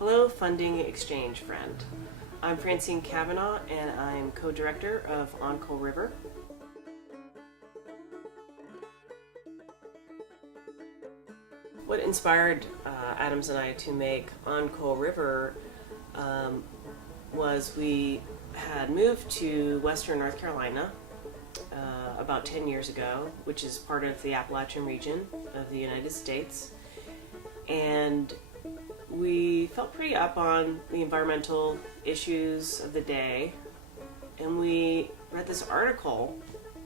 Hello, Funding Exchange friend. I'm Francine Cavanaugh, and I'm co-director of On Coal River. What inspired Adams and I to make On Coal River was we had moved to Western North Carolina about 10 years ago, which is part of the Appalachian region of the United States, and we felt pretty up on the environmental issues of the day, and we read this article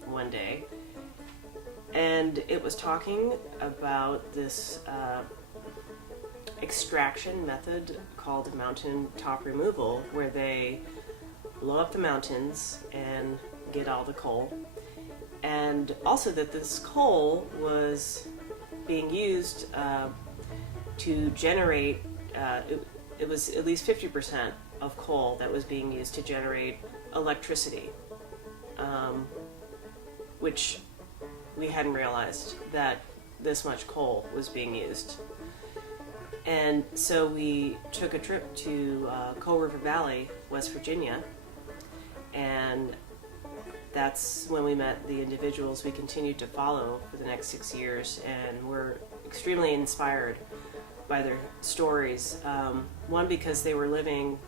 one day, and it was talking about this extraction method called mountaintop removal, where they blow up the mountains and get all the coal, and also that this coal was being used to generate it was at least 50% of coal that was being used to generate electricity, which we hadn't realized that this much coal was being used. And so we took a trip to Coal River Valley, West Virginia, and that's when we met the individuals we continued to follow for the next 6 years, and we're extremely inspired by their stories. One, because they were living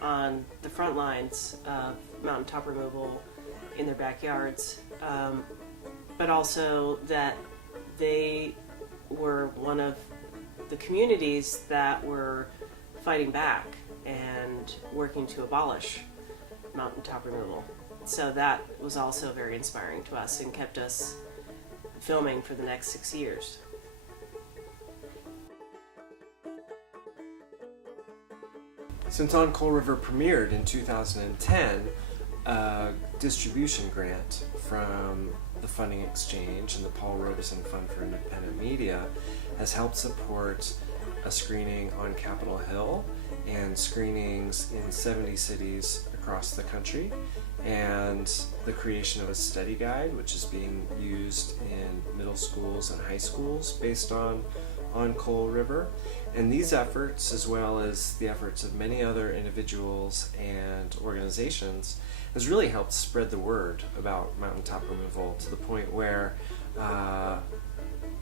on the front lines of mountaintop removal in their backyards, but also that they were one of the communities that were fighting back and working to abolish mountaintop removal. So that was also very inspiring to us and kept us filming for the next 6 years. Since On Coal River premiered in 2010, a distribution grant from the Funding Exchange and the Paul Robeson Fund for Independent Media has helped support a screening on Capitol Hill and screenings in 70 cities across the country, and the creation of a study guide which is being used in middle schools and high schools based on Coal River. And these efforts, as well as the efforts of many other individuals and organizations, has really helped spread the word about mountaintop removal to the point where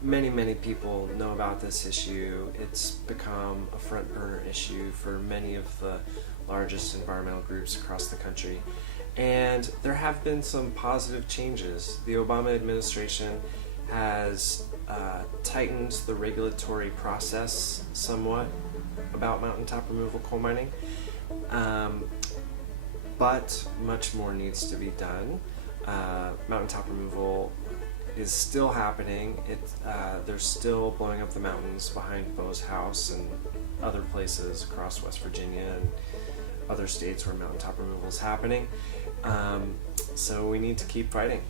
many people know about this issue. It's become a front burner issue for many of the largest environmental groups across the country. And there have been some positive changes. The Obama administration has tightened the regulatory process somewhat about mountaintop removal coal mining, but much more needs to be done. Mountaintop removal is still happening. They're still blowing up the mountains behind Bo's house and other places across West Virginia and other states where mountaintop removal is happening. So we need to keep fighting.